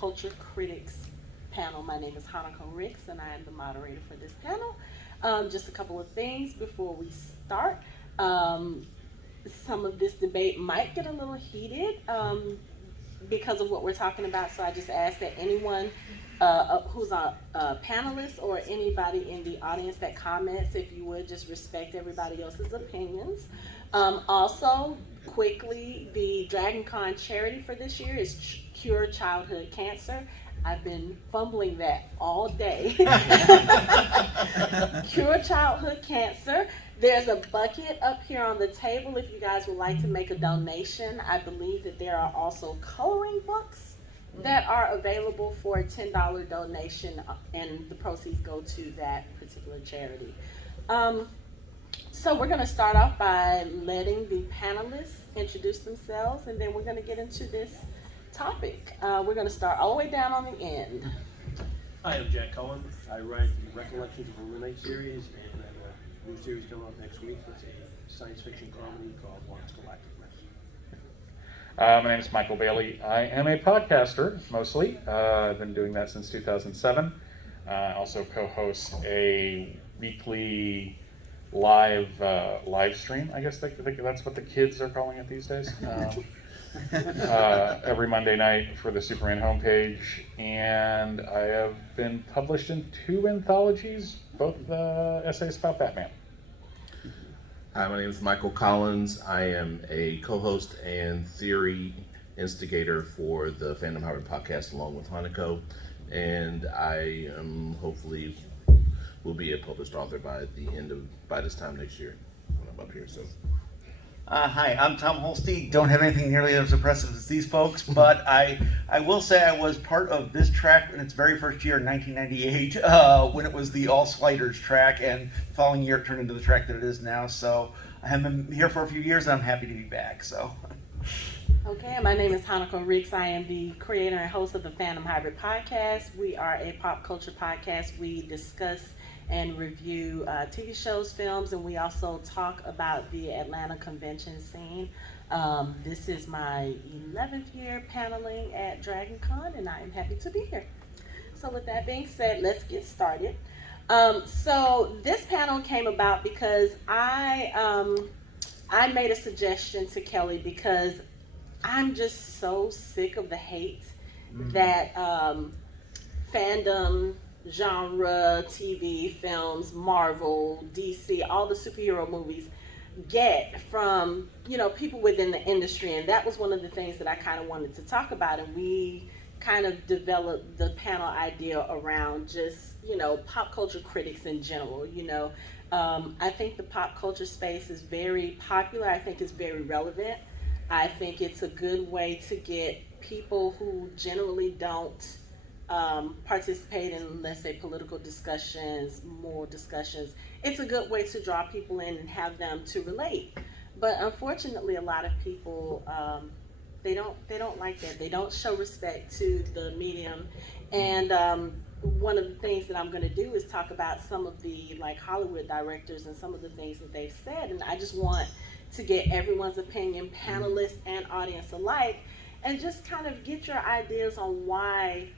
Culture Critics panel. My name is Hanako and I am the moderator for this panel. Just a couple of things before we start. Some of this debate might get a little heated because of what we're talking about, so I just ask that anyone who's a panelist or anybody in the audience that comments, if you would just respect everybody else's opinions. Also, quickly, the Dragon Con charity for this year is Cure Childhood Cancer. I've been fumbling that all day. Cure Childhood Cancer. There's a bucket up here on the table if you guys would like to make a donation. I believe that there are also coloring books that are available for a $10 donation, and the proceeds go to that particular charity. So we're going to start off by letting the panelists introduce themselves, and then we're going to get into this topic. We're going to start all the way down on the end. Hi, I'm Jack Cullen. I write the Recollections of a Roommate series, and I have a new series coming out next week. It's a science fiction comedy called Watch Galactic Mess. My name is Michael Bailey. I am a podcaster, mostly. I've been doing that since 2007. I also co-host a weekly live stream. I guess that's what the kids are calling it these days. Every Monday night for the Superman homepage, and I have been published in 2 anthologies, both essays about Batman. Hi, my name is Michael Collins. I am a co-host and theory instigator for the Fandom Hybrid podcast along with Hanako, and I am hopefully will be a published author by this time next year when I'm up here. So. Hi, I'm Tom Holste. Don't have anything nearly as impressive as these folks, but I will say I was part of this track in its very first year in 1998 when it was the All Sliders track, and the following year it turned into the track that it is now. So I have been here for a few years and I'm happy to be back. So. Okay, my name is Hanako Ricks. I am the creator and host of the Fandom Hybrid podcast. We are a pop culture podcast. We discuss and review TV shows, films, and we also talk about the Atlanta convention scene. This is my 11th year paneling at Dragon Con, and I am happy to be here. So with that being said, let's get started. So this panel came about because I made a suggestion to Kelly because I'm just so sick of the hate that fandom, genre, TV, films, Marvel, DC, all the superhero movies get from, people within the industry. And that was one of the things that I kind of wanted to talk about. And we kind of developed the panel idea around just, pop culture critics in general. I think the pop culture space is very popular. I think it's very relevant. I think it's a good way to get people who generally don't participate in, let's say, political discussions, moral discussions. It's a good way to draw people in and have them to relate. But unfortunately, a lot of people they don't like that. They don't show respect to the medium. And one of the things that I'm going to do is talk about some of the Hollywood directors and some of the things that they've said. And I just want to get everyone's opinion, panelists and audience alike, and just kind of get your ideas on why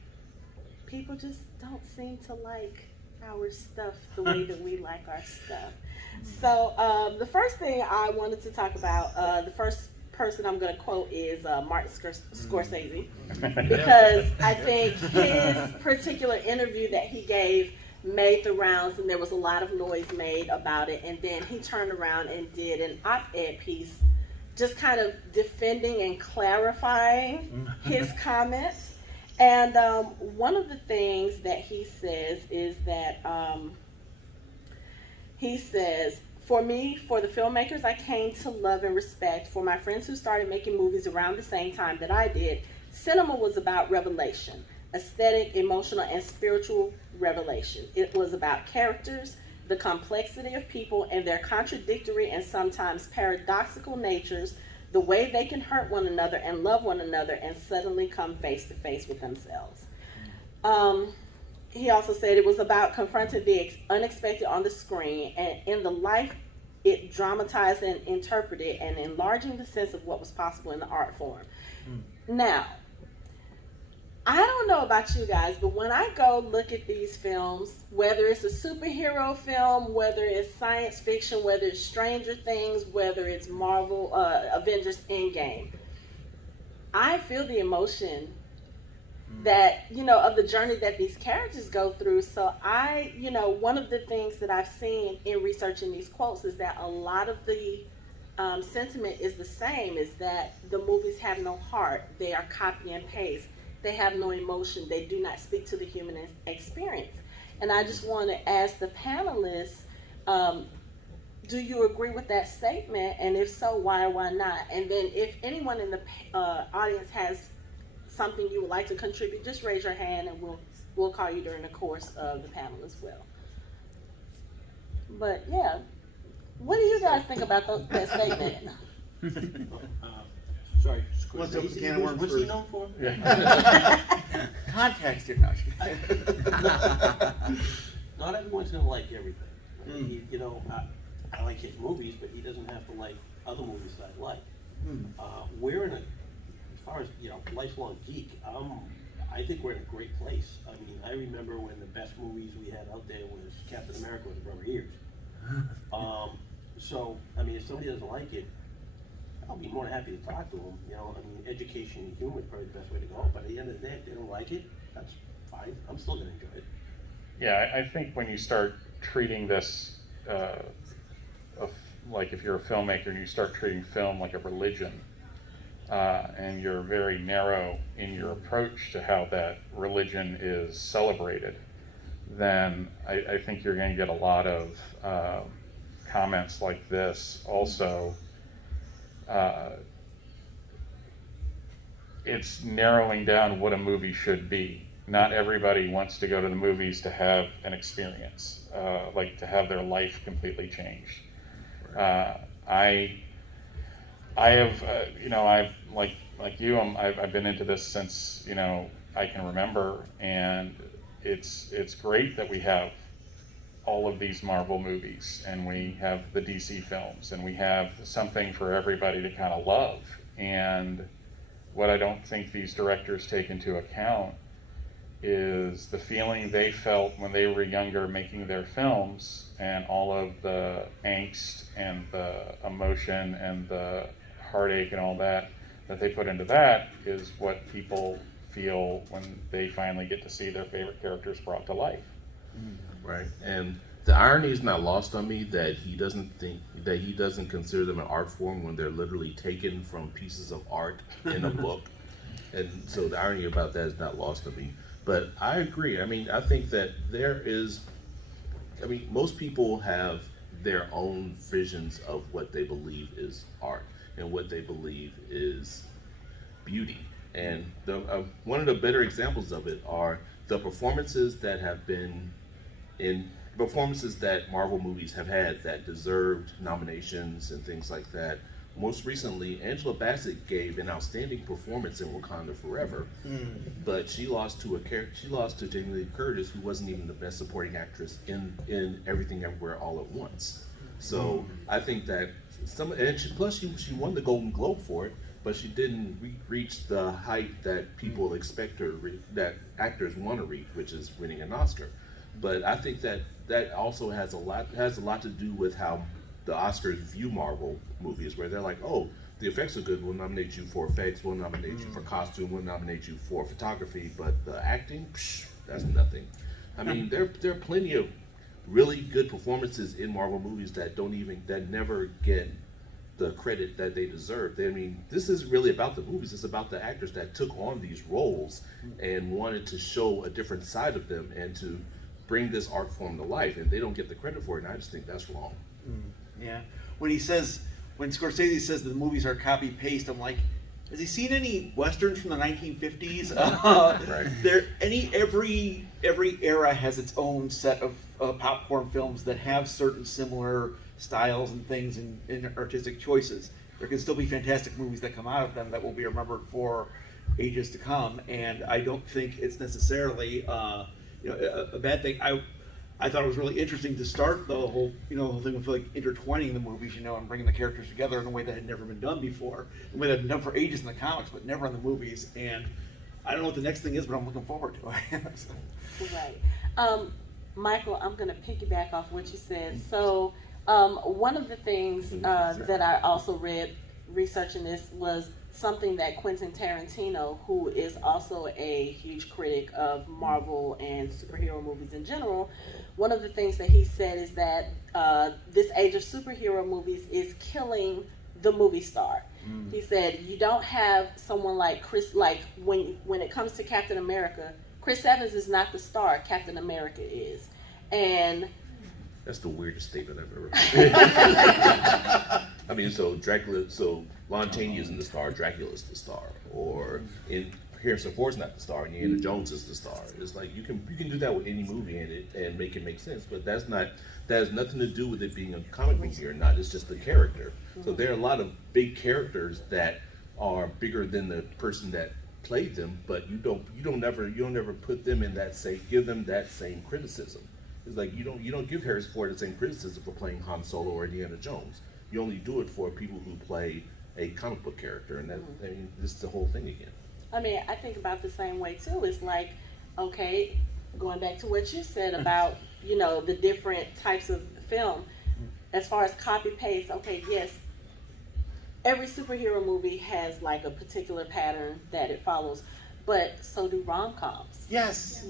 people just don't seem to like our stuff the way that we like our stuff. So the first thing I wanted to talk about, the first person I'm going to quote is Martin Scorsese, because I think his particular interview that he gave made the rounds and there was a lot of noise made about it, and then he turned around and did an op-ed piece just kind of defending and clarifying his comments. And one of the things that he says is that he says, for me, for the filmmakers I came to love and respect, for my friends who started making movies around the same time that I did, cinema was about revelation, aesthetic, emotional, and spiritual revelation. It was about characters, the complexity of people, and their contradictory and sometimes paradoxical natures, the way they can hurt one another and love one another and suddenly come face to face with themselves. He also said it was about confronting the unexpected on the screen, and in the life it dramatized and interpreted and enlarging the sense of what was possible in the art form. Now, I don't know know about you guys, but when I go look at these films, whether it's a superhero film, whether it's science fiction, whether it's Stranger Things, whether it's Marvel, Avengers Endgame, I feel the emotion that, of the journey that these characters go through. So one of the things that I've seen in researching these quotes is that a lot of the sentiment is the same, is that the movies have no heart. They are copy and paste. They have no emotion. They do not speak to the human experience. And I just want to ask the panelists, do you agree with that statement? And if so, why or why not? And then if anyone in the audience has something you would like to contribute, just raise your hand and we'll call you during the course of the panel as well. But yeah, what do you guys think about that statement? Sorry, What's up with Scorsese, can of worms what's he first? known for? Context here, not. Not everyone's gonna like everything. I like his movies, but he doesn't have to like other movies that I like. We're in as far as, lifelong geek, I think we're in a great place. I mean, I remember when the best movies we had out there was Captain America with the rubber ears. So, I mean, if somebody doesn't like it, I'll be more than happy to talk to them. Education and humor is probably the best way to go. But at the end of the day, if they don't like it, that's fine. I'm still gonna enjoy it. Yeah, I think when you start treating this, like if you're a filmmaker and you start treating film like a religion, and you're very narrow in your approach to how that religion is celebrated, then I think you're going to get a lot of comments like this. Also, it's narrowing down what a movie should be. Not everybody wants to go to the movies to have an experience, like to have their life completely changed. I have, I've like you, I've been into this since, I can remember, and it's great that we have all of these Marvel movies, and we have the DC films, and we have something for everybody to kind of love. And what I don't think these directors take into account is the feeling they felt when they were younger making their films, and all of the angst and the emotion and the heartache and all that they put into that is what people feel when they finally get to see their favorite characters brought to life. Right, and the irony is not lost on me that he doesn't consider them an art form when they're literally taken from pieces of art in a book. And so the irony about that is not lost on me. But I agree. I mean, I think that most people have their own visions of what they believe is art and what they believe is beauty. And one of the better examples of it are the performances that Marvel movies have had that deserved nominations and things like that. Most recently, Angela Bassett gave an outstanding performance in Wakanda Forever, but she lost to Jamie Lee Curtis, who wasn't even the best supporting actress in Everything Everywhere All at Once. So I think that she won the Golden Globe for it, but she didn't reach the height that people expect her that actors want to reach, which is winning an Oscar. But I think that also has a lot to do with how the Oscars view Marvel movies, where they're like, oh, the effects are good, we'll nominate you for effects, we'll nominate you for costume, we'll nominate you for photography, but the acting, that's nothing. I mean, there are plenty of really good performances in Marvel movies that never get the credit that they deserve. This is really about the movies. It's about the actors that took on these roles and wanted to show a different side of them and to bring this art form to life, and they don't get the credit for it, and I just think that's wrong. Yeah. When Scorsese says the movies are copy paste, I'm like, has he seen any westerns from the 1950s? Right. Every era has its own set of popcorn films that have certain similar styles and things and artistic choices. There can still be fantastic movies that come out of them that will be remembered for ages to come, and I don't think it's necessarily a bad thing. I thought it was really interesting to start the whole thing with like intertwining the movies, and bringing the characters together in a way that had never been done before, a way that had been done for ages in the comics, but never in the movies. And I don't know what the next thing is, but I'm looking forward to it. Right. Michael, I'm going to piggyback off what you said. So, one of the things that I also read researching this was something that Quentin Tarantino, who is also a huge critic of Marvel and superhero movies in general, one of the things that he said is that this age of superhero movies is killing the movie star. He said you don't have someone like Chris, like when it comes to Captain America, Chris Evans is not the star, Captain America is. And That's the weirdest statement I've ever heard. I mean, so Dracula, so Lon Chaney isn't the star, Dracula's the star, or in Harrison Ford's not the star, Indiana Jones is the star. It's like you can do that with any movie and make it make sense, but that has nothing to do with it being a comic movie or not. It's just the character. So there are a lot of big characters that are bigger than the person that played them, but you don't never put them in that give them that same criticism. It's like you don't give Harrison Ford the same criticism for playing Han Solo or Indiana Jones. You only do it for people who play a comic book character, and that I mean, this is the whole thing again. I mean, I think about the same way too. It's like, okay, going back to what you said about, the different types of film, as far as copy paste, okay, yes, every superhero movie has like a particular pattern that it follows, but so do rom-coms. Yes.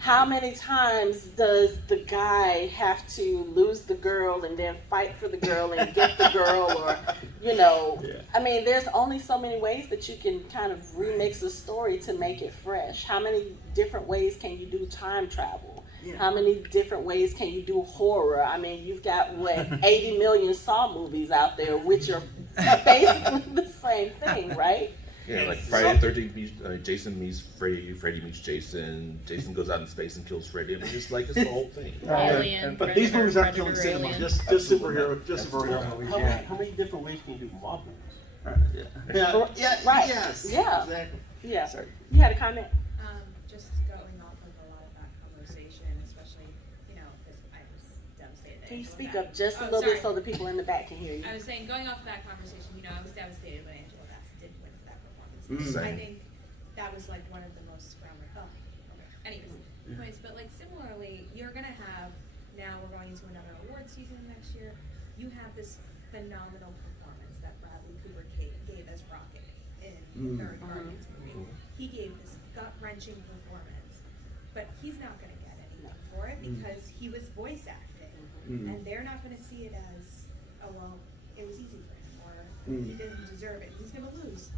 How many times does the guy have to lose the girl and then fight for the girl and get the girl, or, I mean, there's only so many ways that you can kind of remix a story to make it fresh. How many different ways can you do time travel? Yeah. How many different ways can you do horror? I mean, you've got, 80 million Saw movies out there, which are basically the same thing, right? Yeah, like Friday the 13th meets Jason meets Freddy, Freddy meets Jason, Jason goes out in space and kills Freddy. I mean, it's the whole thing. Alien, but these movies aren't killing cinema, just superhero movies. How many different ways can you do mob movies? Yeah. Right. Yes. Yeah. Exactly. Yeah. Sorry. You had a comment? Just going off of a lot of that conversation, especially, because I was devastated. Can you speak up just a little bit so the people in the back can hear you? I was saying, going off of that conversation, I was devastated when Angela Bassett didn't win for that performance. I think that was like one of the most groundbreaking. Anyways, but like similarly, you're gonna have, now we're going into another award season next year, you have this phenomenal performance that Bradley Cooper gave as Rocket in Third Guardians movie. He gave this gut-wrenching performance, but he's not gonna get anything for it because he was voice acting, and they're not gonna see it as, oh well, it was easy for him, or he didn't deserve it, he's gonna lose,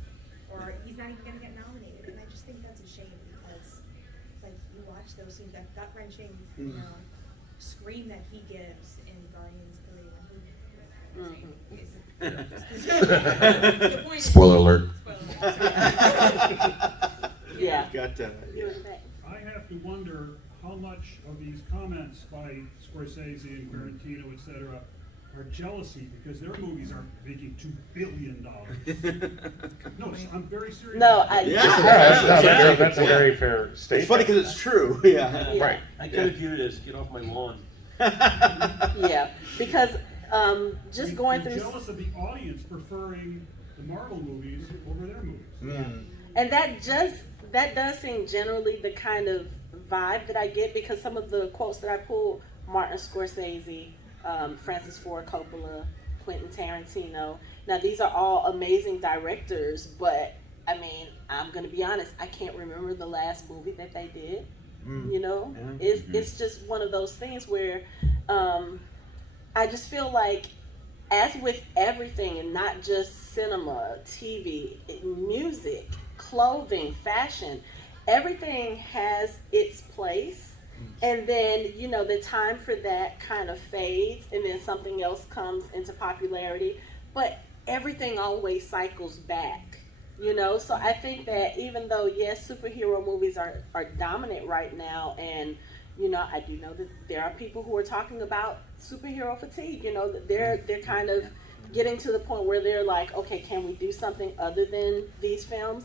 or he's not even gonna get nominated. And I just think that's a shame because, like, you watch those scenes, that gut-wrenching, scream that he gives in Guardians 3 when he Spoiler alert. Yeah. Got I have to wonder how much of these comments by Scorsese and Tarantino, etc., are jealousy because their movies aren't making $2 billion. No, I'm very serious. No, That's a very fair statement. It's funny because it's true. Yeah. Right. I kind of view it as get off my lawn. Yeah, because just going You're through, jealous of the audience preferring the Marvel movies over their movies. and that does seem generally the kind of vibe that I get, because some of the quotes that I pulled, Martin Scorsese, Francis Ford Coppola, Quentin Tarantino. Now these are all amazing directors, but I mean, I'm gonna be honest, I can't remember the last movie that they did. It's just one of those things where I just feel like, as with everything, and not just cinema, TV, music, clothing, fashion, everything has its place. And then, the time for that kind of fades, and then something else comes into popularity. But everything always cycles back, So I think that even though, yes, superhero movies are dominant right now, and, I do know that there are people who are talking about superhero fatigue, that they're kind of getting to the point where they're like, okay, can we do something other than these films?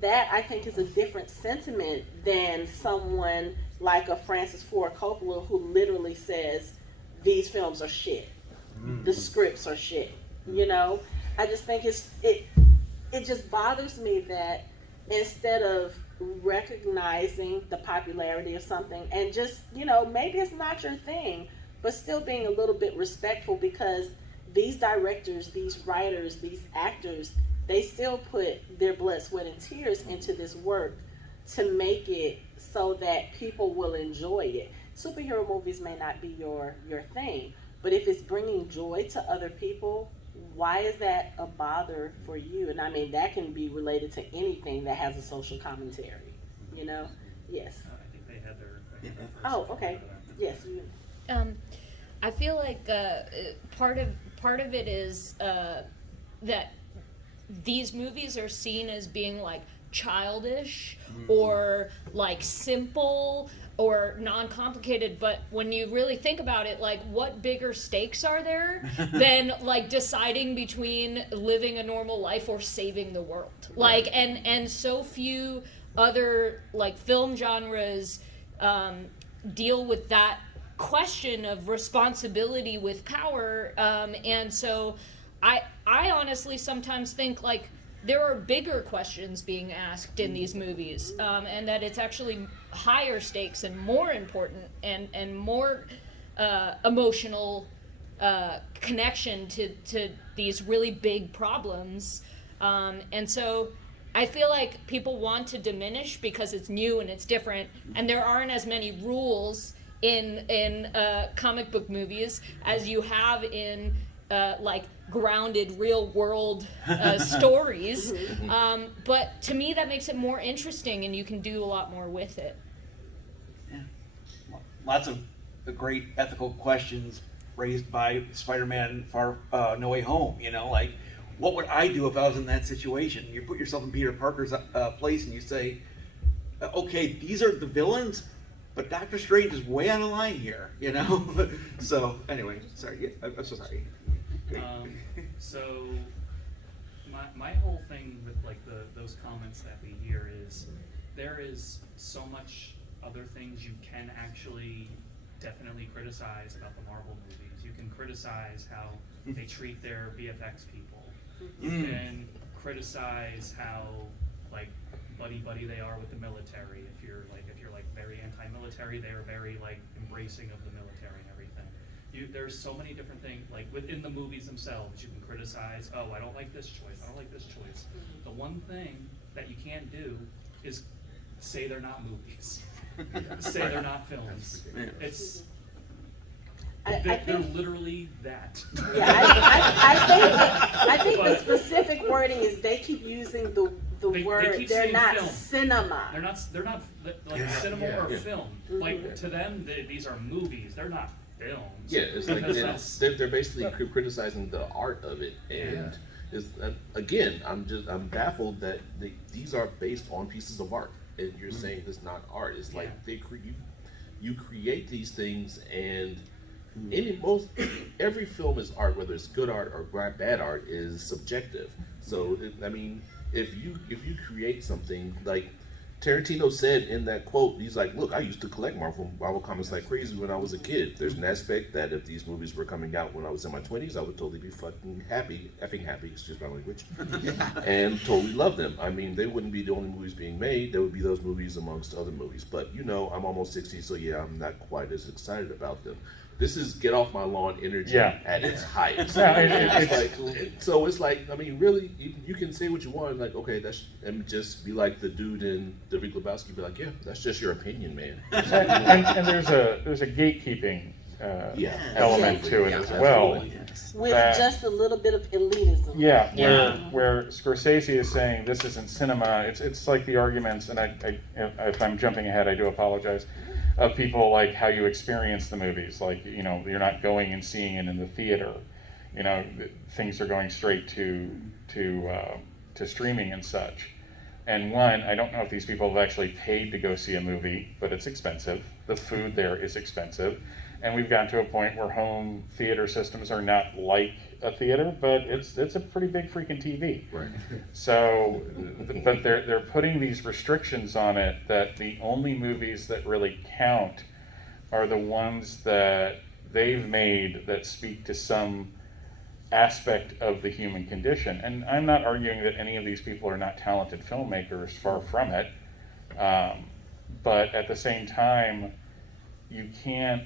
That, I think, is a different sentiment than someone like a Francis Ford Coppola who literally says, these films are shit. The scripts are shit. I just think it just bothers me that instead of recognizing the popularity of something and just, maybe it's not your thing, but still being a little bit respectful, because these directors, these writers, these actors, they still put their blood, sweat, and tears into this work to make it so that people will enjoy it. Superhero movies may not be your thing, but if it's bringing joy to other people, why is that a bother for you? And I mean, that can be related to anything that has a social commentary, Yes. I think they had their. Oh, okay. Yes. You. I feel like part of it is that these movies are seen as being like childish or like simple or non-complicated, but when you really think about it, like, what bigger stakes are there than like deciding between living a normal life or saving the world? Like, and so few other like film genres deal with that question of responsibility with power, and so I honestly sometimes think like there are bigger questions being asked in these movies, and that it's actually higher stakes and more important and more emotional connection to these really big problems, and so I feel like people want to diminish because it's new and it's different, and there aren't as many rules in comic book movies as you have in like grounded real world stories, but to me that makes it more interesting and you can do a lot more with it. Yeah. Lots of great ethical questions raised by Spider-Man Far No Way Home, like, what would I do if I was in that situation? You put yourself in Peter Parker's place and you say, okay, these are the villains, but Doctor Strange is way out of line here, So anyway, sorry, I'm so sorry. So my whole thing with like those comments that we hear is there is so much other things you can actually definitely criticize about the Marvel movies. You can criticize how they treat their VFX people. You can criticize how like buddy they are with the military. If you're like very anti-military, they are very like embracing of the military and everything. There's so many different things like within the movies themselves you can criticize. Oh, I don't like this choice. I don't like this choice. The one thing that you can't do is say they're not movies. Say they're not films. It's they're literally that. Yeah, I think the specific wording is they keep using the word. Keep they're saying not film. cinema. They're not like cinema or film. Like to them, these are movies. They're not films. Yeah, it's like Because they're basically criticizing the art of it, and again, I'm baffled that these are based on pieces of art, and you're saying it's not art. It's like you create these things, and every film is art, whether it's good art or bad art is subjective. So if you create something like Tarantino said in that quote, he's like, look, I used to collect Marvel comics like crazy when I was a kid. There's an aspect that if these movies were coming out when I was in my 20s, I would totally be effing happy, excuse my language, and totally love them. I mean, they wouldn't be the only movies being made. There would be those movies amongst other movies. But I'm almost 60, so yeah, I'm not quite as excited about them. This is get off my lawn energy at its highest. So it's like, really, you can say what you want, like, okay, and just be like the dude in The Big Lebowski, be like, yeah, that's just your opinion, man. and there's a gatekeeping element to it as well. With just a little bit of elitism. Where Scorsese is saying this isn't cinema. It's like the arguments, and if I'm jumping ahead, I do apologize, of people like how you experience the movies. Like, you're not going and seeing it in the theater. Things are going straight to streaming and such. And I don't know if these people have actually paid to go see a movie, but it's expensive. The food there is expensive. And we've gotten to a point where home theater systems are not like a theater, but it's a pretty big freaking TV. Right. So, but they're putting these restrictions on it that the only movies that really count are the ones that they've made that speak to some aspect of the human condition. And I'm not arguing that any of these people are not talented filmmakers, far from it. But at the same time, you can't.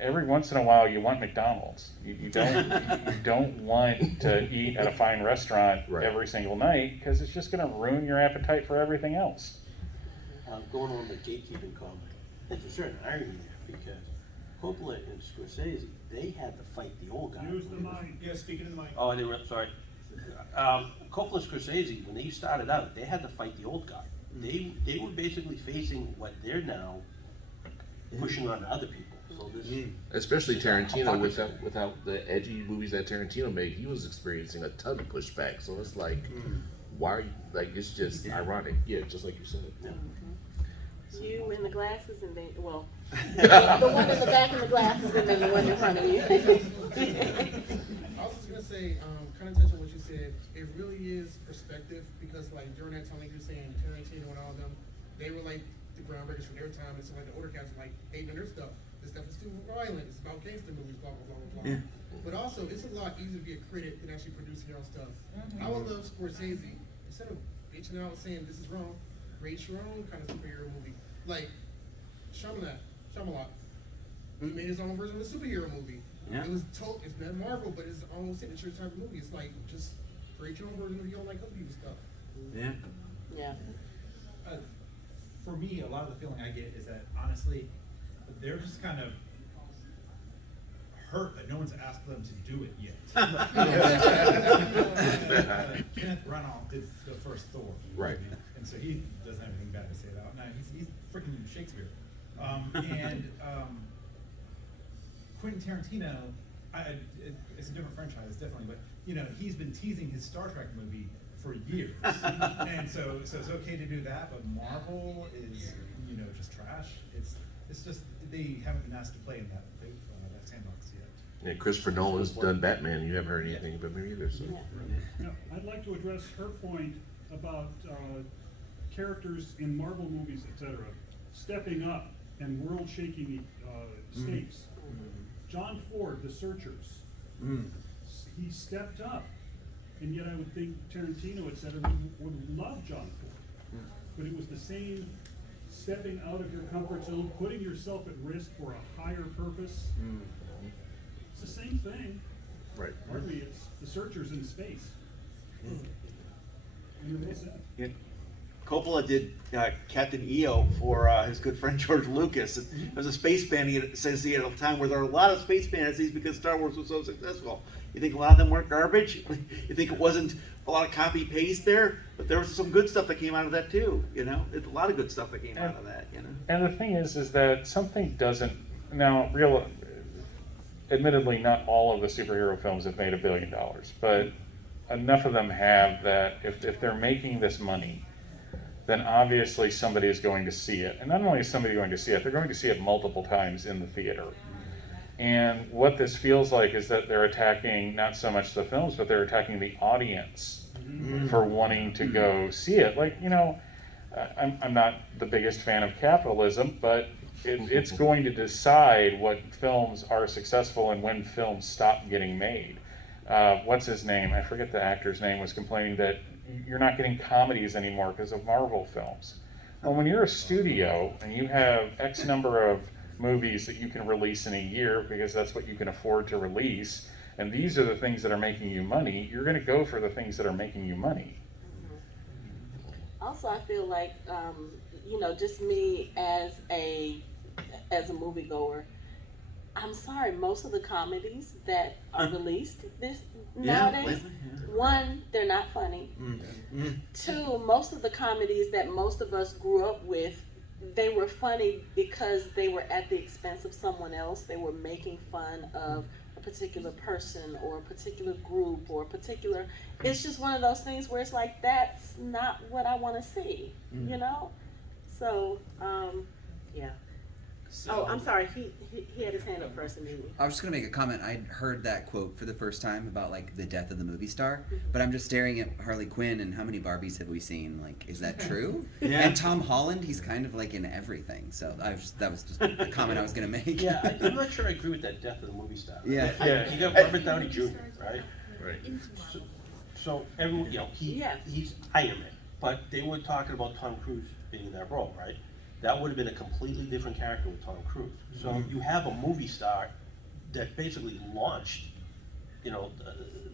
Every once in a while, you want McDonald's. You don't want to eat at a fine restaurant every single night, because it's just going to ruin your appetite for everything else. Going on the gatekeeping comment, there's a certain irony there, because Coppola and Scorsese, they had to fight the old guy. Use the mic. Yeah, speaking in the mic. Oh, they were, sorry. Coppola, Scorsese, when they started out, they had to fight the old guy. They were basically facing what they're now pushing on to other people. So this, especially Tarantino, without the edgy movies that Tarantino made, he was experiencing a ton of pushback. So it's like, why are you, like, it's just ironic. Yeah, just like you said. yeah. You in the glasses, and then, well, the one in the back in the glasses, and then the one in front of you. I was just gonna say, kind of touch on what you said. It really is perspective, because like during that time, like you were saying, Tarantino and all of them, they were like the groundbreakers for their time, and so like the older cats were like hating their stuff. This stuff is too violent. It's about gangster movies, blah blah blah blah blah. But also, it's a lot easier to be a critic than actually producing your own stuff. I would love Scorsese, instead of bitching out saying this is wrong, create your own kind of superhero movie. Like Shyamalan. He made his own version of a superhero movie. Yeah. It was it's not Marvel, but it's almost signature type of movie. It's like just create your own version of your own like other people's stuff. Yeah. Yeah. For me, a lot of the feeling I get is that honestly, they're just kind of hurt that no one's asked them to do it yet. Kenneth Branagh did the first Thor, Right. And so he doesn't have anything bad to say about it. No, he's freaking Shakespeare. Quentin Tarantino, it's a different franchise, definitely, but you know, he's been teasing his Star Trek movie for years, and so it's okay to do that. But Marvel is, you know, just trash. It's just they haven't been asked to play in that sandbox yet. And Christopher Nolan's done Batman. You haven't heard anything about him either. So. Now, I'd like to address her point about characters in Marvel movies, etc., stepping up and world-shaking stakes. John Ford, The Searchers, he stepped up, and yet I would think Tarantino, etc., would love John Ford. But it was the same stepping out of your comfort zone, putting yourself at risk for a higher purpose. It's the same thing. Right. Hardly, it's The Searchers in space. Yeah. Coppola did Captain EO for his good friend George Lucas. As a space fan, he says he had a time where there were a lot of space fantasies because Star Wars was so successful. You think a lot of them weren't garbage? You think it wasn't a lot of copy paste there? But there was some good stuff that came out of that too. You know, a lot of good stuff that came out of that. You know. And the thing is that something doesn't now admittedly, not all of the superhero films have made $1 billion, but enough of them have that if they're making this money, then obviously somebody is going to see it. And not only is somebody going to see it, they're going to see it multiple times in the theater. And what this feels like is that they're attacking not so much the films, but they're attacking the audience for wanting to go see it. Like, you know, I'm not the biggest fan of capitalism, but it's going to decide what films are successful and when films stop getting made. What's his name? I forget the actor's name, was complaining that you're not getting comedies anymore because of Marvel films. Well, when you're a studio and you have X number of movies that you can release in a year because that's what you can afford to release, and these are the things that are making you money, you're going to go for the things that are making you money. Also, I feel like, you know, just me as a moviegoer, I'm sorry, most of the comedies that are released nowadays, one, they're not funny. Two, most of the comedies that most of us grew up with, they were funny because they were at the expense of someone else. They were making fun of a particular person or a particular group or a particular, it's just one of those things where it's like, that's not what I want to see, you know? So, yeah. So, I'm sorry. He had his hand up first, and then I was just gonna make a comment. I heard that quote for the first time about like the death of the movie star, but I'm just staring at Harley Quinn and how many Barbies have we seen? Like, is that true? Yeah. And Tom Holland, he's kind of like in everything. So that was just a comment I was gonna make. Yeah, I'm not sure I agree with that death of the movie star. Yeah. You got Robert Downey Jr., right? Right. So everyone, you know, he's Iron Man, but they were talking about Tom Cruise being in that role, right? That would have been a completely different character with Tom Cruise. So Mm-hmm. you have a movie star that basically launched, you know,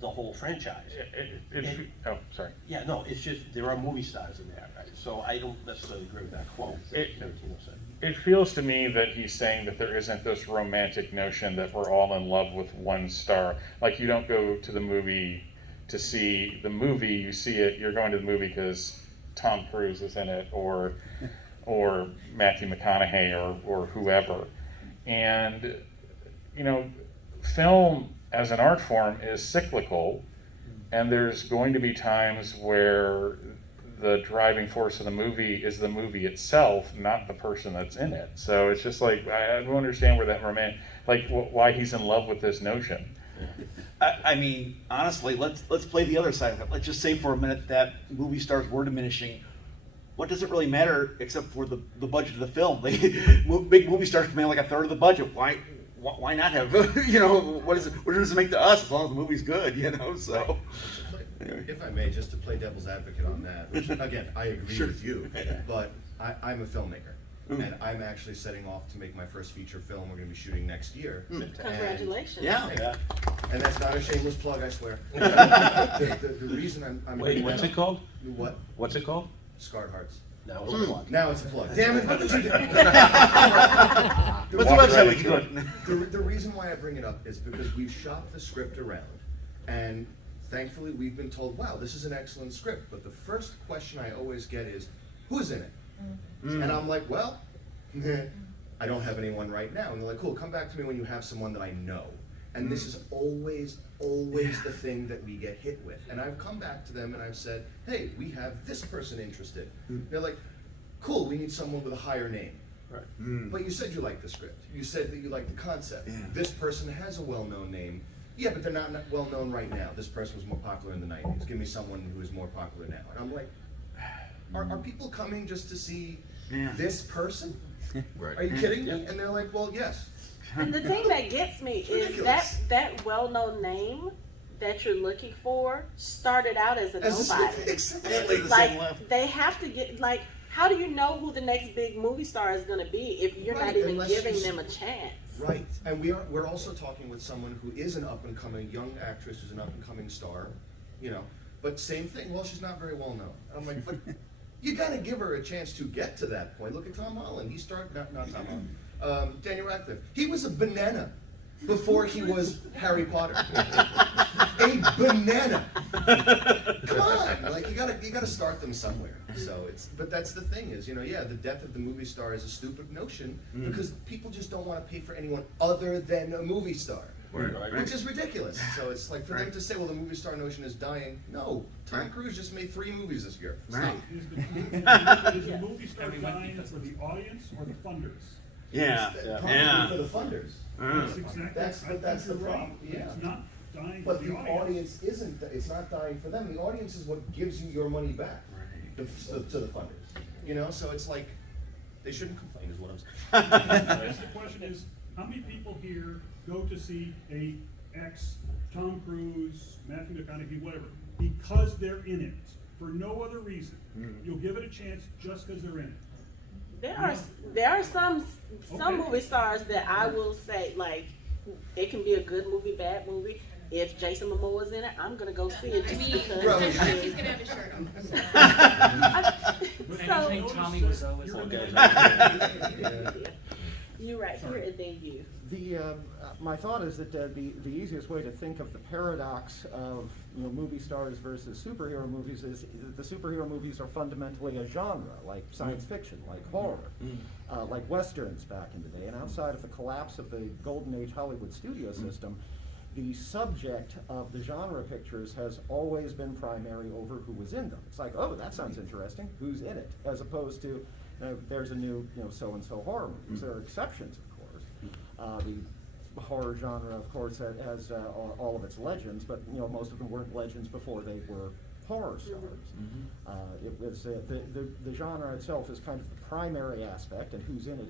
the whole franchise. Oh, sorry. Yeah, no, it's just, there are movie stars in there, right? So I don't necessarily agree with that quote that Tarantino said. It feels to me that he's saying that there isn't this romantic notion that we're all in love with one star. Like, you don't go to the movie to see the movie, you see it, you're going to the movie because Tom Cruise is in it, or Matthew McConaughey, or whoever. And, you know, film as an art form is cyclical, and there's going to be times where the driving force of the movie is the movie itself, not the person that's in it. So it's just like, I don't understand where that why he's in love with this notion. I mean, honestly, let's play the other side of it. Let's just say for a minute that movie stars were diminishing. What does it really matter except for the budget of the film? Big movie stars command like a third of the budget. Why not have, you know, what does it make to us as long as the movie's good, you know? So, if I may, just to play devil's advocate on that, which again, I agree with you, but I'm a filmmaker. And I'm actually setting off to make my first feature film. We're going to be shooting next year. Congratulations. yeah. And that's not a shameless plug, I swear. The reason I'm Wait, what's it called? What? What's it called? Scarred Hearts. Now it's a plug. Now it's a plug. Damn it! What did you do? What's the website we can go to? The reason why I bring it up is because we've shopped the script around, and thankfully we've been told, wow, this is an excellent script. But the first question I always get is, who's in it? And I'm like, well, I don't have anyone right now. And they're like, cool, come back to me when you have someone that I know. And this is always the thing that we get hit with. And I've come back to them and I've said, hey, we have this person interested. They're like, cool, we need someone with a higher name. Right. But you said you liked the script. You said that you liked the concept. This person has a well-known name. Yeah, but they're not well-known right now. This person was more popular in the 90s. Give me someone who is more popular now. And I'm like, are people coming just to see this person? Right. Are you kidding me? And they're like, well, yes. And the thing that gets me is that well-known name that you're looking for started out as a nobody. Exactly. Like, they have to get, like, how do you know who the next big movie star is going to be if you're not even giving them a chance? Right. And we're also talking with someone who is an up-and-coming young actress, who's an up-and-coming star, you know. But same thing, well, she's not very well known. I'm like, but you gotta give her a chance to get to that point. Look at Tom Holland. He started, not Tom Holland, Daniel Radcliffe. He was a banana before he was Harry Potter. A banana. Come on, like you gotta start them somewhere. So but that's the thing is, you know, the death of the movie star is a stupid notion because people just don't want to pay for anyone other than a movie star. Right. Which is ridiculous. So it's like for them to say, well, the movie star notion is dying. No, Tom Cruise just made 3 movies this year. Is the movie star dying for the audience or the funders? Probably for the funders. That's exactly. That's the problem. It's not dying But for the the audience. audience isn't. It's not dying for them. The audience is what gives you your money back to the funders. You know, so it's like they shouldn't complain. Is what I'm saying. I guess the question is, how many people here go to see a ex Tom Cruise, Matthew McConaughey, whatever, because they're in it for no other reason? You'll give it a chance just because they're in it. There are some Okay. movie stars that I will say, like, it can be a good movie, bad movie. If Jason Momoa's in it, I'm gonna go see it just because He's gonna have his shirt on. Anything Tommy Wiseau is You right here and then you. My thought is that the easiest way to think of the paradox of movie stars versus superhero movies is that the superhero movies are fundamentally a genre, like science fiction, like horror, like westerns back in the day. And outside of the collapse of the golden age Hollywood studio system, the subject of the genre pictures has always been primary over who was in them. It's like, oh, that sounds interesting. Who's in it? As opposed to there's a new so-and-so horror movies. There are exceptions, of course. The horror genre, of course, has all of its legends, but most of them weren't legends before they were horror stars. It was the genre itself is kind of the primary aspect, and who's in it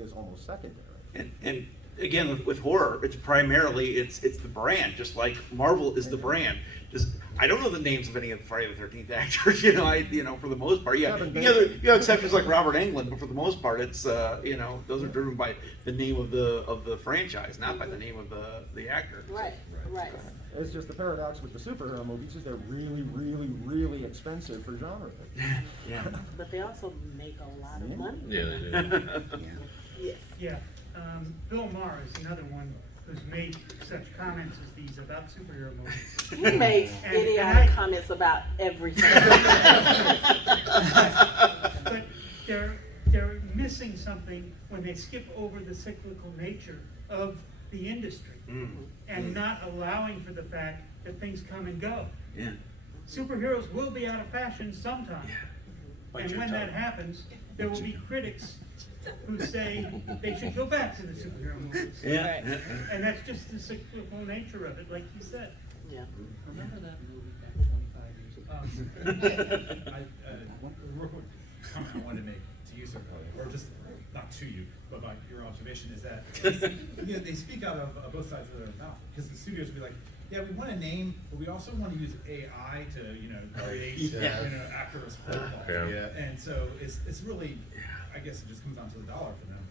is almost secondary. And again, with horror, it's primarily it's the brand, just like Marvel is the brand. Just I don't know the names of any of the Friday the 13th actors. For the most part, yeah. Haven't been- You have exceptions like Robert Englund, but for the most part, it's those are driven by the name of the franchise, not by the name of the actor. Right. It's just the paradox with the superhero movies is they're really, really, really expensive for genre. Yeah. But they also make a lot of money. Yeah, they do. Yes. Yeah, Bill Maher is another one who's made such comments as these about superhero movies. He makes And idiotic comments about everything. But they're missing something when they skip over the cyclical nature of the industry and not allowing for the fact that things come and go. Yeah. Superheroes will be out of fashion sometime. Bite And your when that tongue. happens, there will be critics who say they should go back to the superhero movies. Yeah. And that's just the cyclical nature of it, like you said. Yeah. Remember that movie back 25 years ago? One real quick comment I wanted to make to you, sir, or just not to you, but by your observation is that they speak out of both sides of their mouth, because the studios will be like, yeah, we want a name, but we also want to use AI to create actors. Yeah. And so it's really, I guess it just comes down to the dollar for them,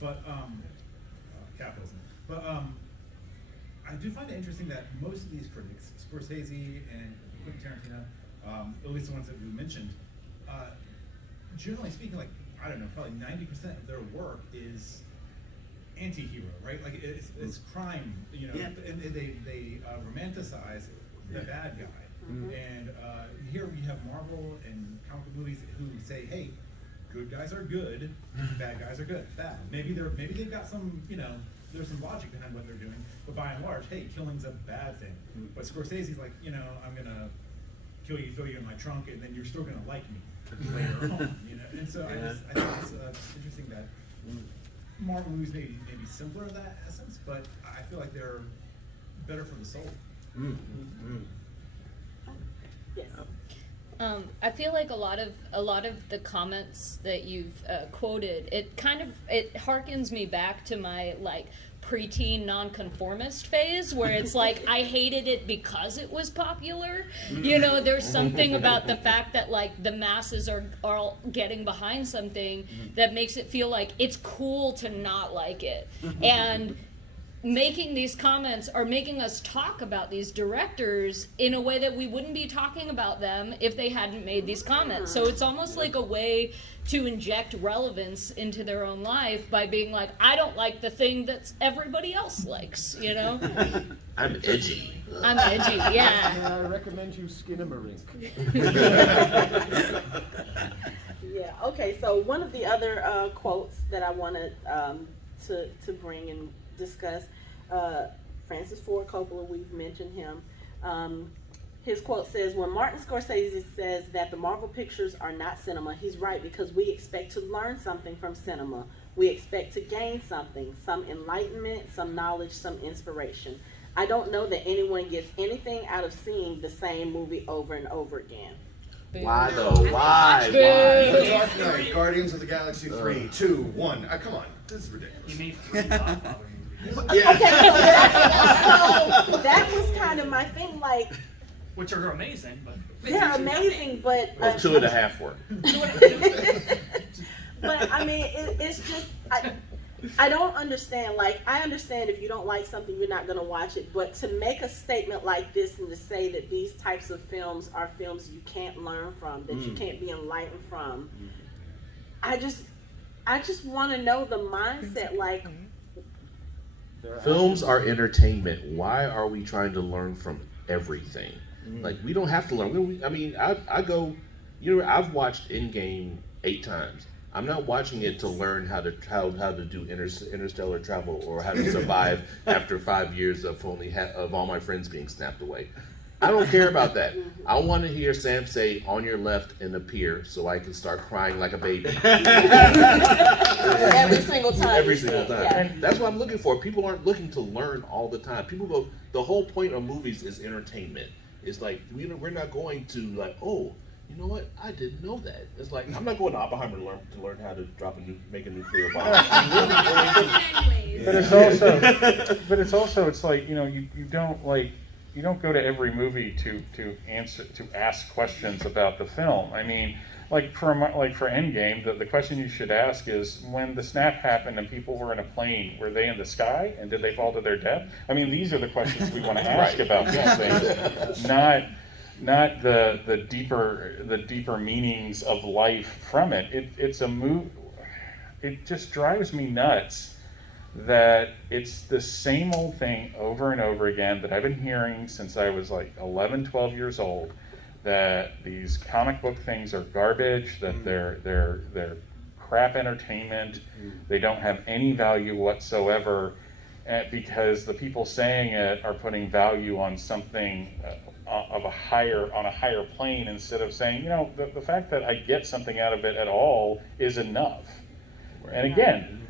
but capitalism. But I do find it interesting that most of these critics, Scorsese and Quentin Tarantino, at least the ones that we mentioned, generally speaking, like, I don't know, probably 90% of their work is anti-hero, right? Like it's crime, and they romanticize the bad guy. And here we have Marvel and comic book movies who say, hey, good guys are good, bad guys are bad. Maybe they've got some, there's some logic behind what they're doing, but by and large, hey, killing's a bad thing. But Scorsese's like, I'm gonna kill you, throw you in my trunk, and then you're still gonna like me later on, And so I think it's interesting that Marvel movies may be simpler in that essence, but I feel like they're better for the soul. Yes. I feel like a lot of the comments that you've quoted, it harkens me back to my preteen nonconformist phase, where it's like I hated it because it was popular. There's something about the fact that the masses are all getting behind something that makes it feel like it's cool to not like it. And making these comments are making us talk about these directors in a way that we wouldn't be talking about them if they hadn't made these comments. So it's almost like a way to inject relevance into their own life by being like, I don't like the thing that everybody else likes, I'm edgy. I'm edgy, yeah. I recommend you skin 'em a rink. Yeah. Okay. So one of the other quotes that I wanted to bring and discuss, Francis Ford Coppola. We've mentioned him. His quote says, "When Martin Scorsese says that the Marvel pictures are not cinema, he's right, because we expect to learn something from cinema. We expect to gain something, some enlightenment, some knowledge, some inspiration. I don't know that anyone gets anything out of seeing the same movie over and over again." Why though? Why? The Dark Knight, Guardians of the Galaxy 3, 2, 1. Come on, this is ridiculous. He made 3 Godfather movies. Yeah. Okay, so that was kind of my thing, Which are amazing, but they're amazing, but 2.5 work. But I mean, it's just I don't understand. I understand if you don't like something, you're not gonna watch it. But to make a statement like this and to say that these types of films are films you can't learn from, that you can't be enlightened from, I just want to know the mindset. Films are entertainment. Why are we trying to learn from everything? We don't have to learn. I go. I've watched Endgame 8 times. I'm not watching it to learn how to do interstellar travel or how to survive after 5 years of all my friends being snapped away. I don't care about that. I want to hear Sam say "on your left" and appear so I can start crying like a baby. Every single time. Every single time. Yeah. That's what I'm looking for. People aren't looking to learn all the time. People go. The whole point of movies is entertainment. It's like we're not going to oh, you know what? I didn't know that. It's like I'm not going to Oppenheimer to learn how to make a nuclear bomb. But it's also, it's like you don't go to every movie to ask questions about the film. I mean, like for Endgame, the question you should ask is, when the snap happened and people were in a plane, were they in the sky and did they fall to their death? I mean, these are the questions we want to ask about these things, not the deeper meanings of life from it. It's a move. It just drives me nuts that it's the same old thing over and over again that I've been hearing since I was like 11, 12 years old, that these comic book things are garbage, that they're crap entertainment, they don't have any value whatsoever, because the people saying it are putting value on something on a higher plane, instead of saying, the fact that I get something out of it at all is enough. And again,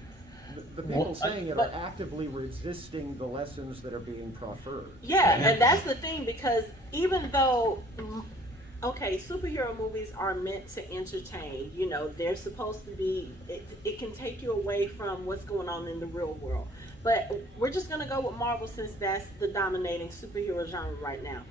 the people saying it are actively resisting the lessons that are being proffered. Yeah, and that's the thing, because even though, superhero movies are meant to entertain, they're supposed to be, it can take you away from what's going on in the real world. But we're just going to go with Marvel, since that's the dominating superhero genre right now.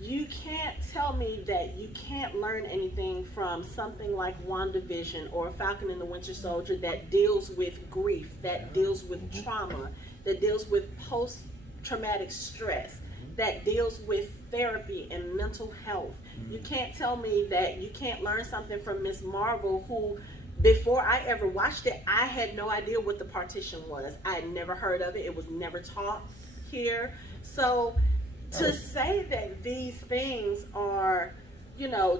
You can't tell me that you can't learn anything from something like WandaVision or Falcon and the Winter Soldier that deals with grief, that deals with trauma, that deals with post-traumatic stress, that deals with therapy and mental health. You can't tell me that you can't learn something from Ms. Marvel, who, before I ever watched it, I had no idea what the partition was. I had never heard of it. It was never taught here. So to say that these things are,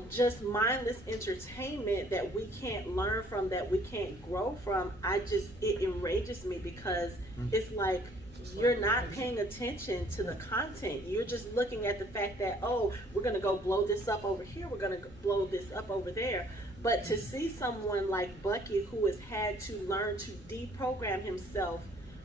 just mindless entertainment that we can't learn from, that we can't grow from, it enrages me, because it's like, you're not paying attention to the content. You're just looking at the fact that, we're going to go blow this up over here, we're going to blow this up over there. But to see someone like Bucky, who has had to learn to deprogram himself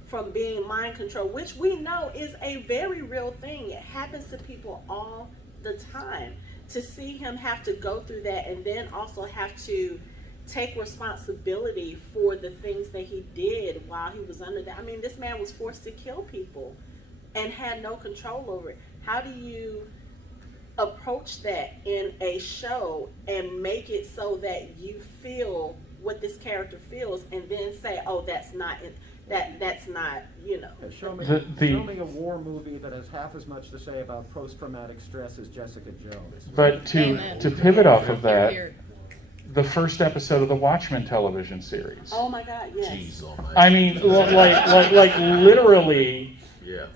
from being mind controlled, which we know is a very real thing. It happens to people all the time. To see him have to go through that, and then also have to take responsibility for the things that he did while he was under that. I mean, this man was forced to kill people and had no control over it. How do you approach that in a show and make it so that you feel what this character feels, and then say, that's not it? That's not, Show me a war movie that has half as much to say about post-traumatic stress as Jessica Jones. But to pivot off of that, the first episode of the Watchmen television series. Oh my God, yes. Jeez, I mean, like literally,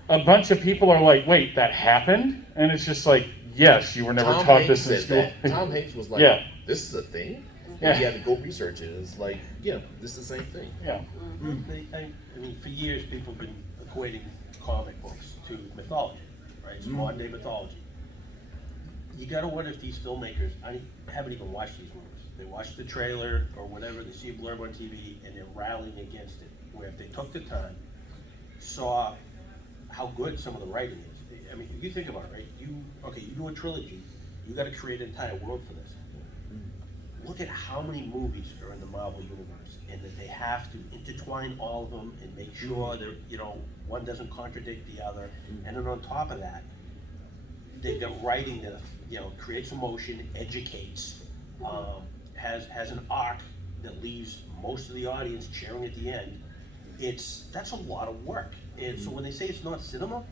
a bunch of people are like, wait, that happened? And it's just like, yes, you were never taught this in school. Tom Hanks was like, this is a thing? Yeah. You had to go research it. It's like, this is the same thing. Yeah. I mean, for years, people have been equating comic books to mythology, right? It's modern day mythology. You gotta wonder if these filmmakers, I haven't even watched these movies. They watch the trailer or whatever, they see a blurb on TV, and they're rallying against it. Where if they took the time, saw how good some of the writing is. I mean, if you think about it, right? You do a trilogy, you gotta create an entire world for this. Look at how many movies are in the Marvel universe, and that they have to intertwine all of them and make sure that one doesn't contradict the other. And then on top of that, they've got writing that creates emotion, educates, has an arc that leaves most of the audience cheering at the end. That's a lot of work. And so when they say it's not cinema,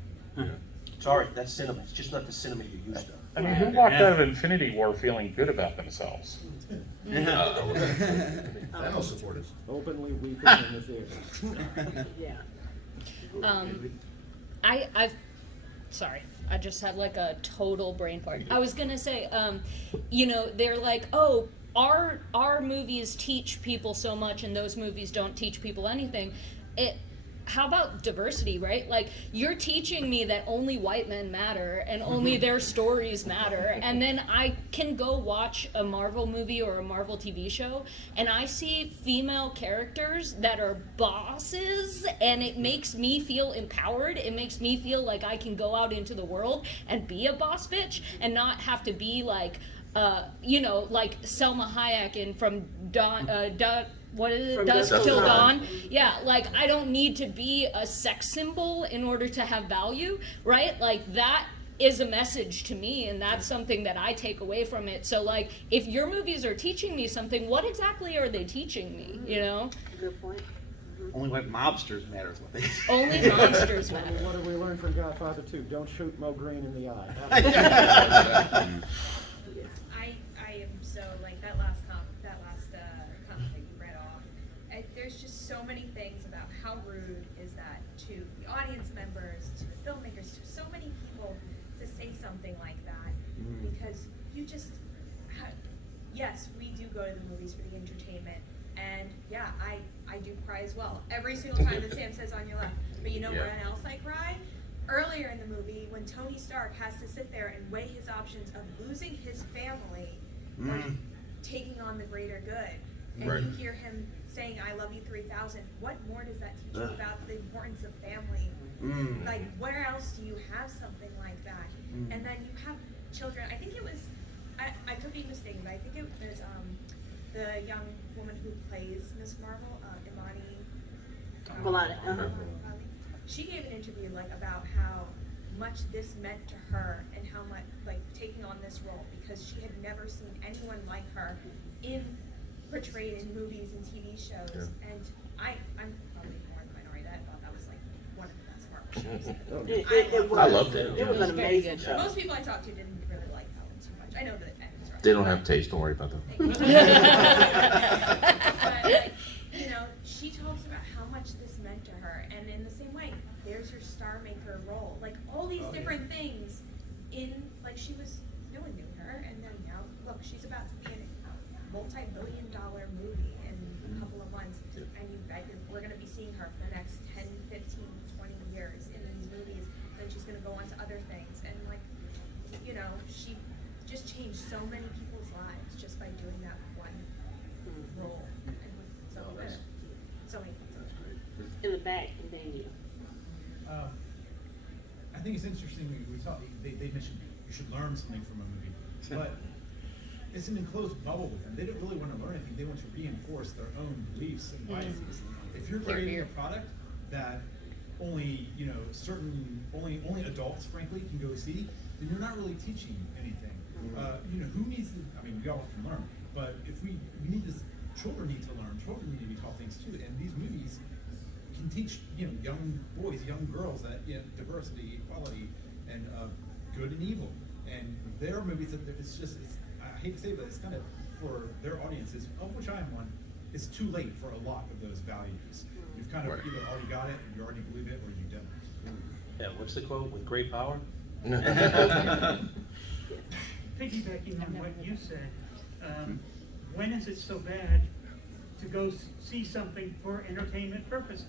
sorry, that's cinema. It's just not the cinema you're used to. I mean, who walked out of Infinity War feeling good about themselves? Thanos supporters. Openly weeping in the theater. Sorry, I just had like a total brain fart. I was gonna say, they're like, our movies teach people so much, and those movies don't teach people anything. How about diversity, right? Like, you're teaching me that only white men matter and only their stories matter, and then I can go watch a Marvel movie or a Marvel TV show, and I see female characters that are bosses, and it makes me feel empowered. It makes me feel like I can go out into the world and be a boss bitch and not have to be like, like Selma Hayek and from what is it? Dusk Till Dawn. Yeah, like, I don't need to be a sex symbol in order to have value, right? Like, that is a message to me, and that's something that I take away from it. So like, if your movies are teaching me something, what exactly are they teaching me, you know? Good point. Only white mobsters matters what they Only mobsters matter. What did we learn from Godfather 2? Don't shoot Mo Green in the eye. I am so like that last comment that you read off. There's just so many things about how rude is that to the audience members, to the filmmakers, to so many people to say something like that, because you just yes, we do go to the movies for the entertainment, and yeah, I do cry as well every single time that Sam says on your left. But you know where else I cry? Earlier in the movie, when Tony Stark has to sit there and weigh his options of losing his family or taking on the greater good, and you hear him saying, "I love you 3,000." What more does that teach you about the importance of family? Like, where else do you have something like that? And then you have children. I think it was, I could be mistaken, but I think it was the young woman who plays Miss Marvel, Imani. She gave an interview like about how much this meant to her and how much like taking on this role, because she had never seen anyone like her portrayed in movies and TV shows. And I'm probably more in the minority that thought that was like one of the best Marvel shows. I loved it. It was an amazing show. Most people I talked to didn't really like that one too much. I know that it's right. They don't have taste. Don't worry about them. But like, you know, she talks about how much this meant to her, and in the same way, there's your star maker role. Like all these different things in like she was no one knew her, and then now look, she's about to be in a multi-billion-dollar movie in a couple of months, and you bet we're gonna be seeing her for the next 10, 15, 20 years in these movies. Then she's gonna go on to other things, and like, you know, she just changed so many people's lives just by doing that one role. And so many. In the back, and then you. I think it's interesting. We talk. They mentioned you should learn something from a movie, but it's an enclosed bubble with them. They don't really want to learn anything. They want to reinforce their own beliefs and biases. If you're creating a product that only only adults, frankly, can go see, then you're not really teaching anything. Who needs to? I mean, we all can learn, but if we need this, children need to learn. Children need to be taught things too, and these movies can teach young boys, young girls that diversity, equality, and good and evil. And there are movies that I hate to say, but it's kind of for their audiences, of which I am one. It's too late for a lot of those values. You've kind of either already got it, you already believe it, or you don't. Yeah, what's the quote? With great power? Piggybacking on what you said, when is it so bad to go see something for entertainment purposes?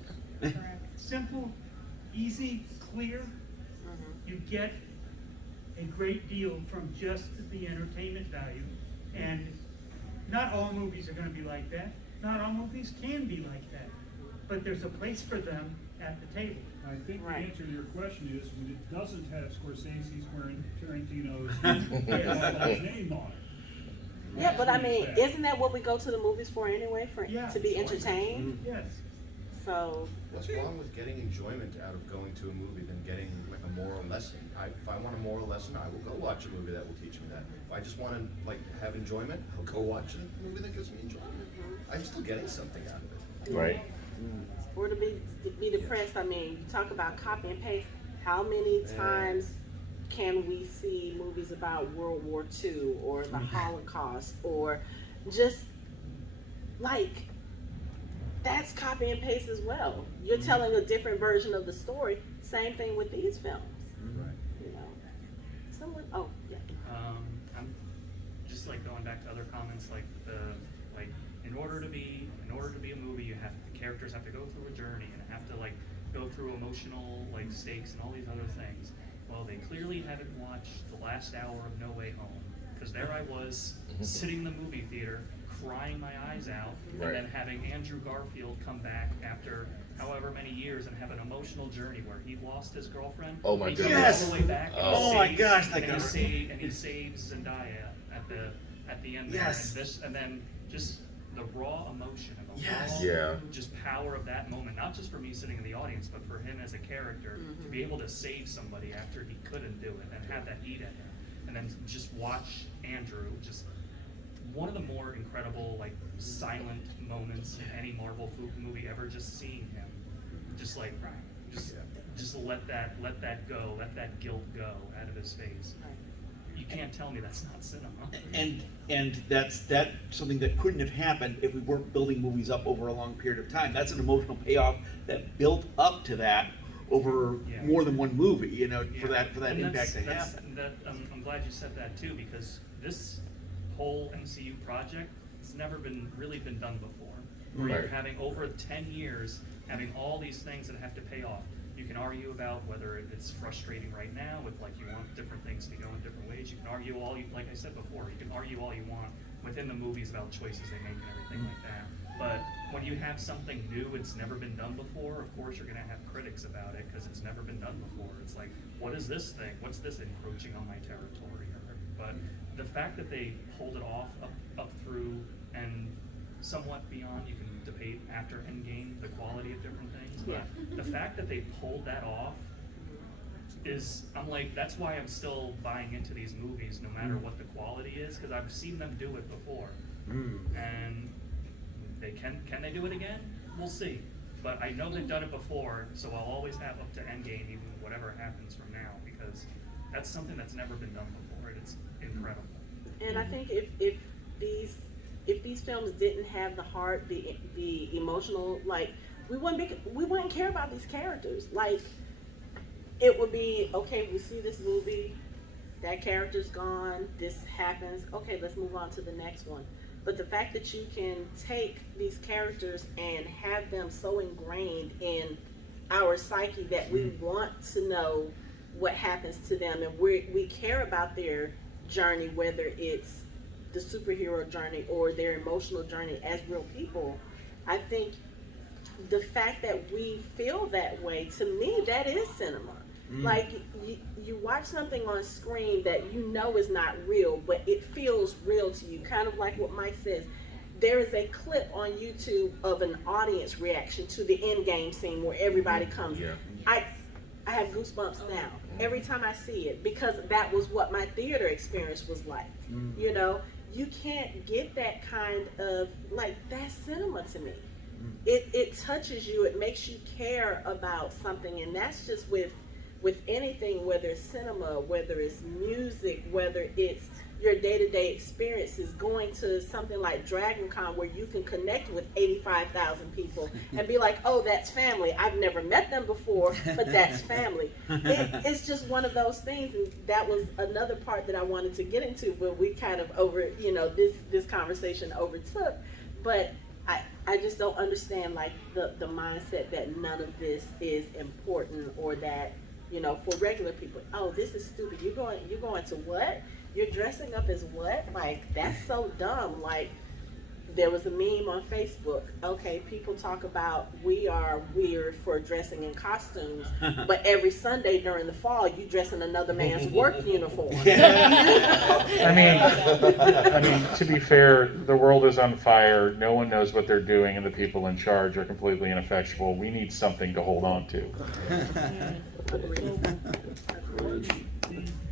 Simple, easy, clear. You get a great deal from just the entertainment value. And not all movies are going to be like that. Not all movies can be like that. But there's a place for them at the table. I think the answer to your question is when it doesn't have Scorsese's, Tarantino's name on it. Yeah, but I mean, isn't that what we go to the movies for anyway? To be entertained? Yes. So. What's wrong with getting enjoyment out of going to a movie than getting like a moral lesson? If I want a moral lesson, I will go watch a movie that will teach me that. If I just want to like have enjoyment, I'll go watch a movie that gives me enjoyment. I'm still getting something out of it. Right. Or to be depressed. I mean, you talk about copy and paste. How many times can we see movies about World War II or the Holocaust or just like that's copy and paste as well. You're telling a different version of the story. Same thing with these films. Right. You know. Someone. Oh, yeah. I'm just like going back to other comments, like in order to be a movie, the characters have to go through a journey and have to like go through emotional like stakes and all these other things. Well, they clearly haven't watched the last hour of No Way Home, because there I was sitting in the movie theater crying my eyes out, and then having Andrew Garfield come back after however many years and have an emotional journey where he lost his girlfriend. Oh my he goodness. comes all the way back and Oh my gosh, that and guy. he saves Zendaya at the end there. Yes. And then just the raw emotion and the Yes. raw Yeah. just power of that moment, not just for me sitting in the audience, but for him as a character, to be able to save somebody after he couldn't do it and have that eat at him. And then just watch Andrew, just one of the more incredible, like, silent moments in any Marvel movie ever, just seeing him, just like, just let that go, let that guilt go out of his face. You can't tell me that's not cinema. And that's something that couldn't have happened if we weren't building movies up over a long period of time. That's an emotional payoff that built up to that over more than one movie, you know, for that And impact to that's- happen. I'm glad you said that too, because this whole MCU project has never really been done before. Where you're Right. having over 10 years, having all these things that have to pay off. You can argue about whether it's frustrating right now with, like, you want different things to go in different ways. You can argue like I said before, you can argue all you want within the movies about choices they make and everything like that. But when you have something new, it's never been done before, of course you're gonna have critics about it because it's never been done before. It's like, what is this thing? What's this encroaching on my territory? But the fact that they pulled it off up through and somewhat beyond, you can debate after Endgame the quality of different things, but the fact that they pulled that off is, I'm like, that's why I'm still buying into these movies no matter what the quality is, because I've seen them do it before. And they can they do it again? We'll see. But I know they've done it before, so I'll always have up to Endgame, even whatever happens from now, because that's something that's never been done before, and it's incredible. And I think if these films didn't have the heart, the emotional, like, we wouldn't care about these characters. Like, it would be, okay, we see this movie, that character's gone, this happens, okay, let's move on to the next one. But the fact that you can take these characters and have them so ingrained in our psyche that we want to know what happens to them, and we care about their journey, whether it's the superhero journey or their emotional journey as real people. I think the fact that we feel that way, to me, that is cinema. Like, you watch something on screen that you know is not real, but it feels real to you. Kind of like what Mike says. There is a clip on YouTube of an audience reaction to the Endgame scene where everybody comes. Yeah. I have goosebumps now every time I see it, because that was what my theater experience was like. You know, you can't get that kind of, like, that's cinema to me. It touches you, it makes you care about something, and that's just with anything, whether it's cinema, whether it's music, whether it's your day-to-day experiences, going to something like Dragon Con where you can connect with 85,000 people and be like, oh, that's family. I've never met them before, but that's family. It's just one of those things, and that was another part that I wanted to get into, but we kind of this conversation overtook. But I just don't understand, like, the mindset that none of this is important, or that, you know, for regular people, oh, this is stupid. You're going to what? You're dressing up as what? Like, that's so dumb. Like, there was a meme on Facebook. Okay, people talk about we are weird for dressing in costumes, but every Sunday during the fall, you dress in another man's work uniform. I mean, to be fair, the world is on fire. No one knows what they're doing, and the people in charge are completely ineffectual. We need something to hold on to. The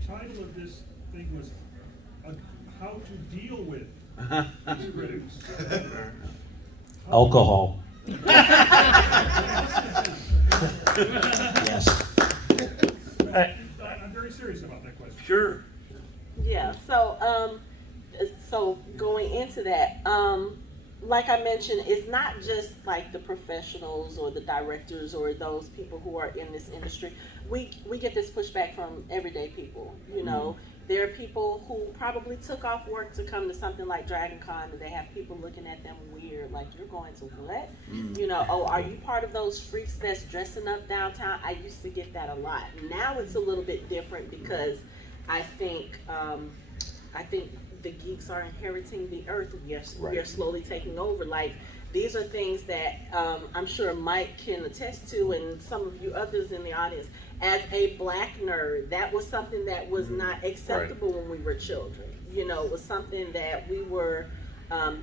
title of this thing was How to Deal with Critics. Alcohol. Yes. I'm very serious about that question. Sure. Yeah, so going into that, like I mentioned, it's not just like the professionals or the directors or those people who are in this industry. We get this pushback from everyday people. You know, there are people who probably took off work to come to something like Dragon Con, and they have people looking at them weird, like, you're going to what? You know, oh, are you part of those freaks that's dressing up downtown? I used to get that a lot. Now it's a little bit different, because I think the geeks are inheriting the earth. We are slowly taking over. Like, these are things that I'm sure Mike can attest to, and some of you others in the audience. As a black nerd, that was something that was not acceptable when we were children. You know, it was something that we were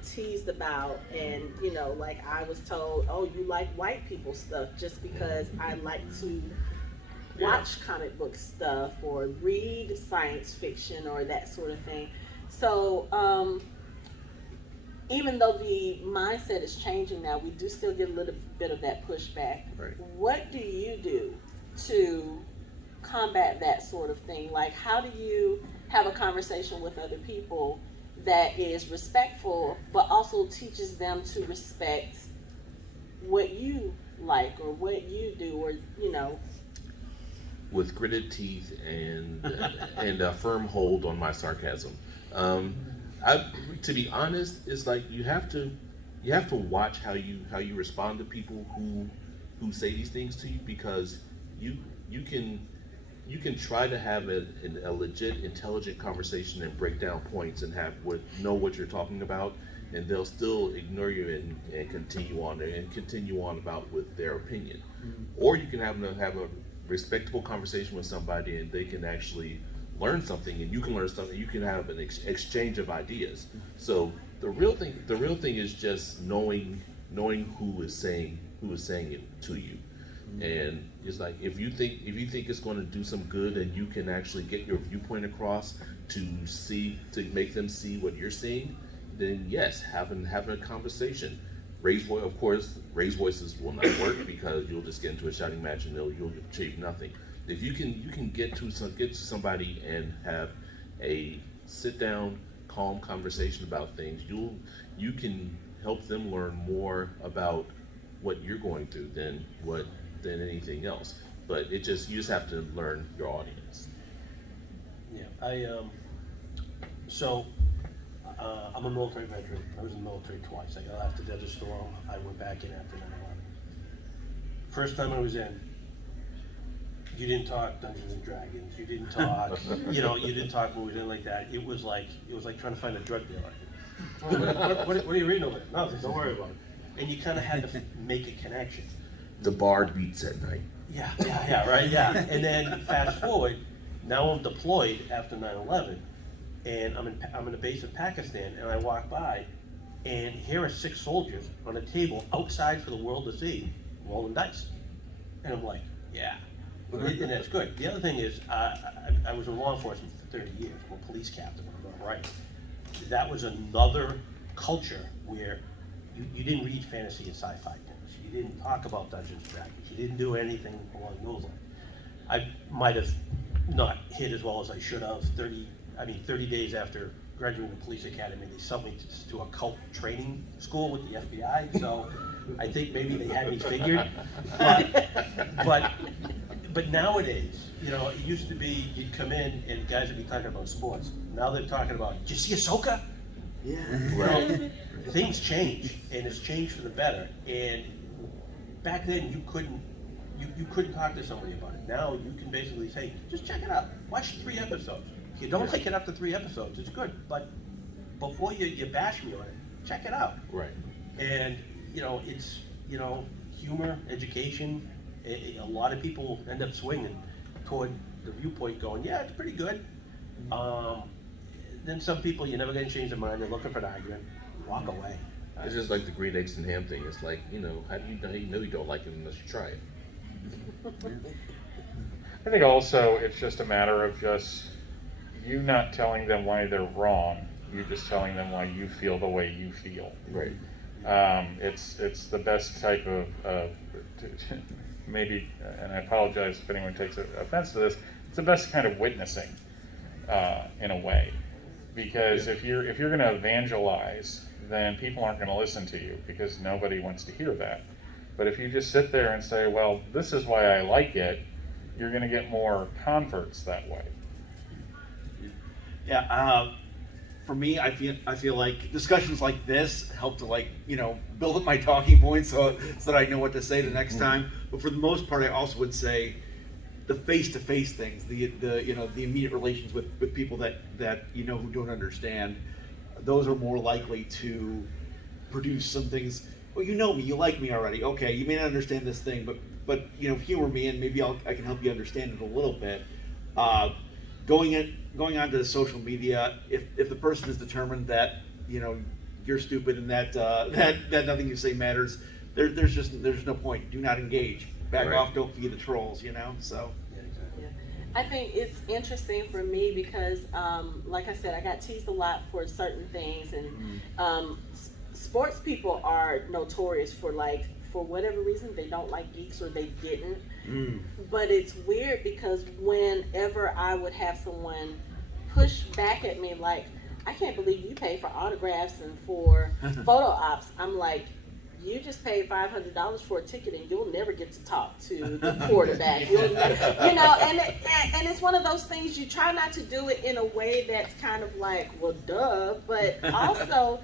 teased about, and like I was told, oh, you like white people stuff, just because I like to watch comic book stuff or read science fiction or that sort of thing. So even though the mindset is changing now, we do still get a little bit of that pushback. Right. What do you do to combat that sort of thing? Like, how do you have a conversation with other people that is respectful, but also teaches them to respect what you like or what you do, or With gritted teeth and a firm hold on my sarcasm. To be honest, it's like you have to watch how you respond to people who say these things to you, because you can try to have a legit, intelligent conversation and break down points and know what you're talking about, and they'll still ignore you and continue on about with their opinion. Or you can have a respectable conversation with somebody, and they can actually learn something, and you can learn something. You can have an exchange of ideas. So the real thing is just knowing who is saying it to you. And it's like, if you think it's going to do some good, and you can actually get your viewpoint across to make them see what you're seeing, then yes, having a conversation. Raised voices will not work, because you'll just get into a shouting match and you'll achieve nothing. If you can get to somebody and have a sit down, calm conversation about things, you can help them learn more about what you're going through than anything else. But you just have to learn your audience. Yeah, I'm a military veteran. I was in the military twice. I got after Desert Storm. I went back in after 9/11. First time I was in, you didn't talk Dungeons and Dragons. You didn't talk, you didn't talk movies, anything like that. It was like trying to find a drug dealer. What are you reading over there? No, don't worry about it. And you kind of had to make a connection. The bar beats at night. Yeah, right, yeah. And then fast forward, now I'm deployed after 9/11, and I'm in a base in Pakistan, and I walk by, and here are 6 soldiers on a table outside for the world to see, rolling dice. And I'm like, yeah. And that's good. The other thing is, I was in law enforcement for 30 years. I'm a police captain, I'm not right. That was another culture where you didn't read fantasy and sci-fi things. You didn't talk about Dungeons and Dragons. You didn't do anything along those lines. I might have not hit as well as I should have. 30 days after graduating the police academy, they sent me to a cult training school with the FBI. So I think maybe they had me figured. But nowadays, it used to be you'd come in and guys would be talking about sports. Now they're talking about, did you see Ahsoka? Yeah. Well, things change, and it's changed for the better. And back then, you couldn't talk to somebody about it. Now you can basically say, just check it out. Watch 3 episodes. If you don't like it after 3 episodes, it's good. But before you bash me on it, check it out. Right. And it's humor, education. A lot of people end up swinging toward the viewpoint, going, yeah, it's pretty good. Then some people, you're never going to change their mind. They're looking for an argument. Walk away. It's just like the green eggs and ham thing. It's like, how do you know you don't like it unless you try it? I think also it's just a matter of just you not telling them why they're wrong. You just telling them why you feel the way you feel. Right. It's the best type of maybe, and I apologize if anyone takes offense to this. It's the best kind of witnessing, in a way, because if you're going to evangelize, then people aren't going to listen to you because nobody wants to hear that. But if you just sit there and say, well, this is why I like it, you're going to get more converts that way. Yeah, for me, I feel like discussions like this help to build up my talking points so that I know what to say the next time. But for the most part, I also would say the face-to-face things, the immediate relations with people that who don't understand, those are more likely to produce some things. Well, you know me, you like me already. Okay, you may not understand this thing, but humor me and maybe I can help you understand it a little bit. Going onto social media, if the person is determined that you're stupid and that nothing you say matters. There's no point. Do not engage. Back off. Don't feed the trolls. So. I think it's interesting for me because, like I said, I got teased a lot for certain things, and sports people are notorious for whatever reason they don't like geeks or they didn't. But it's weird because whenever I would have someone push back at me like, I can't believe you pay for autographs and for photo ops, I'm like, you just paid $500 for a ticket and you'll never get to talk to the quarterback. You'll never, and it's one of those things you try not to do it in a way that's kind of like, well, duh. But also,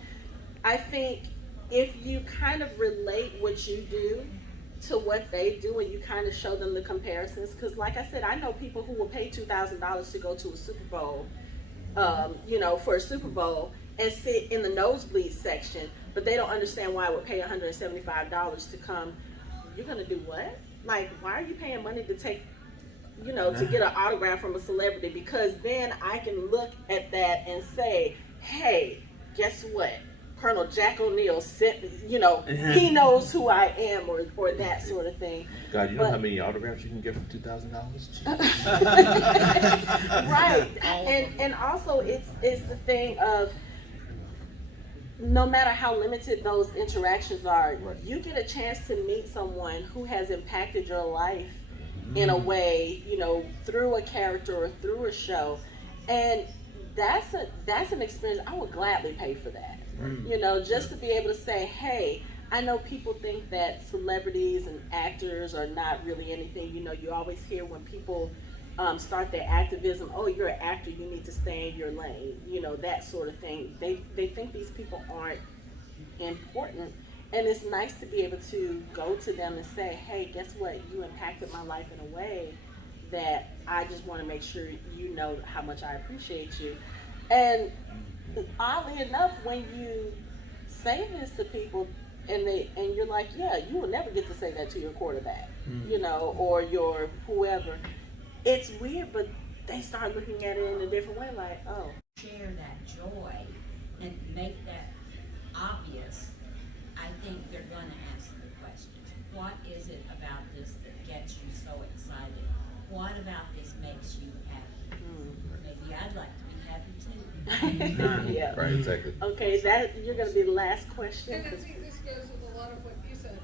I think if you kind of relate what you do to what they do and you kind of show them the comparisons, because like I said, I know people who will pay $2,000 to go to a Super Bowl, for a Super Bowl and sit in the nosebleed section, but they don't understand why I would pay $175 to come. You're gonna do what? Like, why are you paying money to take, to get an autograph from a celebrity? Because then I can look at that and say, hey, guess what? Colonel Jack O'Neill sent, he knows who I am, or that sort of thing. God, you know how many autographs you can get for $2,000? Right, and also it's the thing of, no matter how limited those interactions are, you get a chance to meet someone who has impacted your life in a way, through a character or through a show, and that's an experience I would gladly pay for that. Just to be able to say, hey, I know people think that celebrities and actors are not really anything. You always hear when people start their activism, oh, you're an actor, you need to stay in your lane, that sort of thing. They think these people aren't important, and it's nice to be able to go to them and say, hey, guess what, you impacted my life in a way that I just want to make sure you know how much I appreciate you. And oddly enough, when you say this to people and you're like, yeah, you will never get to say that to your quarterback, or your whoever, it's weird, but they start looking at it in a different way, like, oh. Share that joy and make that obvious. I think they're going to ask the questions. What is it about this that gets you so excited? What about this makes you happy? Maybe I'd like to be happy too. Yeah. Right, exactly. Okay, you're going to be the last question. And I think this goes with a lot of what you said.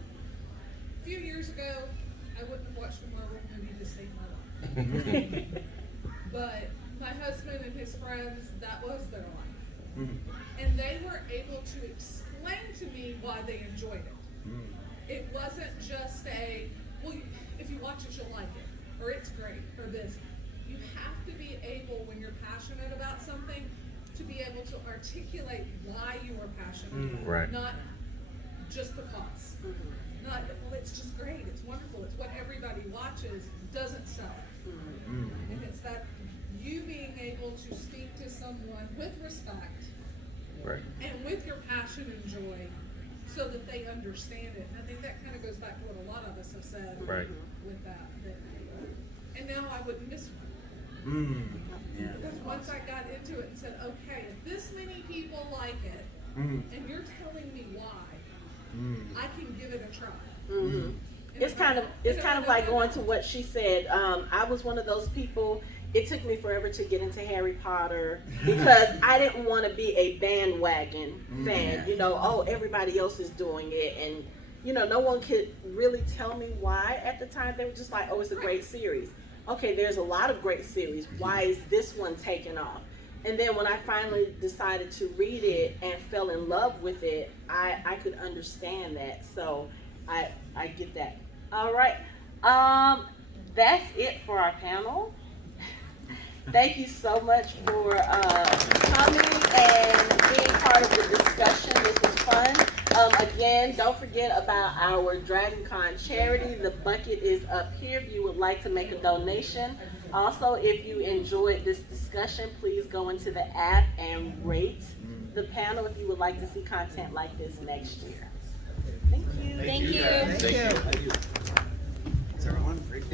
A few years ago, I wouldn't have watched a Marvel movie to save my life. But my husband and his friends, that was their life. And they were able to explain to me why they enjoyed it. It wasn't just well, if you watch it, you'll like it, or it's great, or this. You have to be able, when you're passionate about something, to be able to articulate why you are passionate about right. it, not just because. Not, well, it's just great, it's wonderful, it's what everybody watches, doesn't sell it. And it's that you being able to speak to someone with respect, right, and with your passion and joy, so that they understand it. And I think that kind of goes back to what a lot of us have said with that. And now I wouldn't miss one. Because once I got into it and said, okay, if this many people like it, and you're telling me why, I can give it a try. It's kind of like going to what she said. I was one of those people. It took me forever to get into Harry Potter because I didn't want to be a bandwagon fan. Oh, everybody else is doing it, and no one could really tell me why at the time. They were just like, oh, it's a great series. Okay, there's a lot of great series. Why is this one taking off? And then when I finally decided to read it and fell in love with it, I could understand that. So I get that. All right. That's it for our panel. Thank you so much for coming and being part of the discussion. This was fun. Again, don't forget about our Dragon Con charity. The bucket is up here if you would like to make a donation. Also, if you enjoyed this discussion, please go into the app and rate the panel if you would like to see content like this next year. Thank you. Thank you. Is everyone? Great.